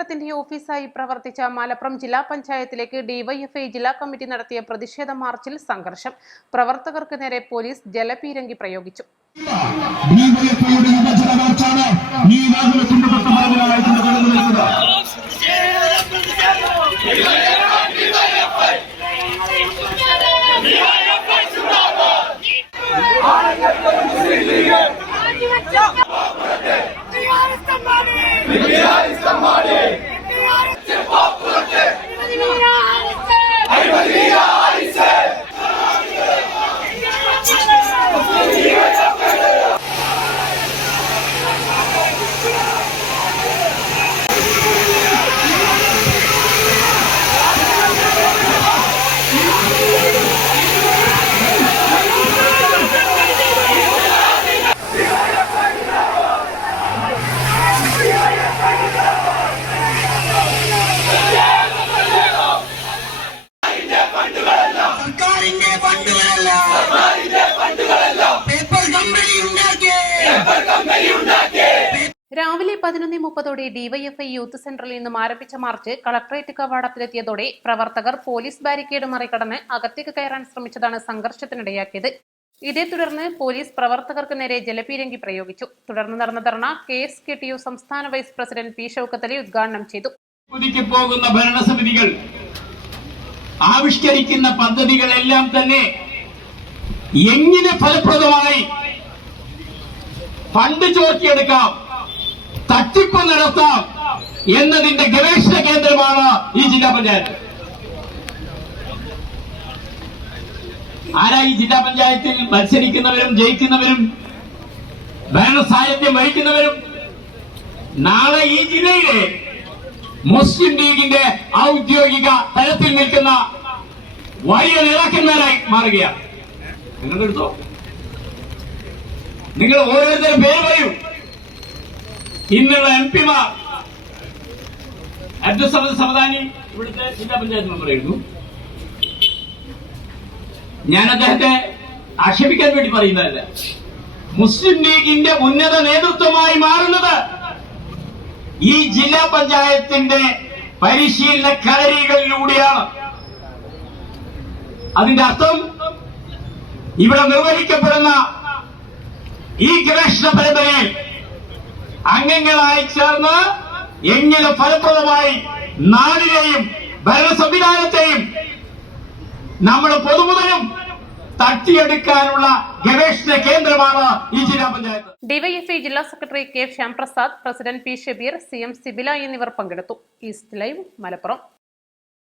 പോലീസായി പ്രവർത്തിച്ച മലപ്പുറം ജില്ലാ പഞ്ചായത്തിലേക്ക് ഡിവൈഎഫ്ഐ ജില്ലാ കമ്മിറ്റി നടത്തിയ പ്രതിഷേധ മാർച്ചിൽ സംഘർഷം പ്രവർത്തകർക്ക് നേരെ പോലീസ് ജലപീരങ്കി പ്രയോഗിച്ചു ഡിവൈഎഫ്ഐയുടെ രാവിലെ പതിനൊന്ന് മുപ്പതോടെ ഡിവൈഎഫ്ഐ യൂത്ത് സെന്ററിൽ നിന്നും ആരംഭിച്ച മാർച്ച് കളക്ടറേറ്റ് കവാടത്തിലെത്തിയതോടെ പ്രവർത്തകർ പോലീസ് ബാരിക്കേഡ് മറികടന്ന് അകത്തേക്ക് കയറാൻ ശ്രമിച്ചതാണ് സംഘർഷത്തിനിടയാക്കിയത്. ഇതേ തുടർന്ന് പോലീസ് പ്രവർത്തകർക്ക് നേരെ ജലപീരങ്കി പ്രയോഗിച്ചു. തുടർന്ന് നടന്ന dharna K S K T U സംസ്ഥാന വൈസ് പ്രസിഡന്റ് പി ഷൌക്കത്തലി ഉദ്ഘാടനം ചെയ്തു. പോകുന്ന ഭരണസമിതികൾ ആവിഷ്കരിക്കുന്ന പദ്ധതികളെല്ലാം തന്നെ എങ്ങനെ ഫലപ്രദമായി ഫണ്ട് ചോർത്തിയെടുക്കാം തട്ടിപ്പ് നടത്താം എന്നതിന്റെ ഗവേഷണ കേന്ദ്രമാണ് ഈ ജില്ലാ പഞ്ചായത്ത്. ആരാ ഈ ജില്ലാ പഞ്ചായത്തിൽ മത്സരിക്കുന്നവരും ജയിക്കുന്നവരും ഭരണ സാഹിത്യം വഹിക്കുന്നവരും? നാളെ ഈ ജില്ലയിലെ മുസ്ലിം ലീഗിന്റെ ഔദ്യോഗിക തലത്തിൽ നിൽക്കുന്ന വലിയ നേതാക്കന്മാരായി മാറുകയാണ്. എടുത്തോ? നിങ്ങൾ ഓരോരുത്തരും പേര് പറയൂ. ഇന്നുള്ള എം പിമാർ അഡ്ജസ്റ്റ് സമദ് സമദാനി ഇവിടുത്തെ ജില്ലാ പഞ്ചായത്ത് മെമ്പറായിരുന്നു ഞാൻ അദ്ദേഹത്തെ ആക്ഷേപിക്കാൻ വേണ്ടി പറയുന്നതല്ല. മുസ്ലിം ലീഗിന്റെ ഉന്നത നേതൃത്വമായി മാറുന്നത് ഈ ജില്ലാ പഞ്ചായത്തിന്റെ പരിശീലന കളരികളിലൂടെയാണ്. അതിന്റെ അർത്ഥം ഇവിടെ നിർവഹിക്കപ്പെടുന്ന ഈ ഗവേഷണ പരമ്പരയിൽ അംഗങ്ങളായി ചേർന്ന് എങ്ങനെ ഫലപ്രദമായി നാടിനെയും ഭരണ സംവിധാനത്തെയും നമ്മുടെ പൊതുമുതലും തട്ടിയെടുക്കാനുള്ള ഗവേഷണ കേന്ദ്രമാണ് ഈ ജില്ലാ പഞ്ചായത്ത്. ഡിവൈഎഫ്ഐ ജില്ലാ secretary K Shyamprasad president P Shabeer C M Sibila എന്നിവർ പങ്കെടുത്തു. East Live Malappuram.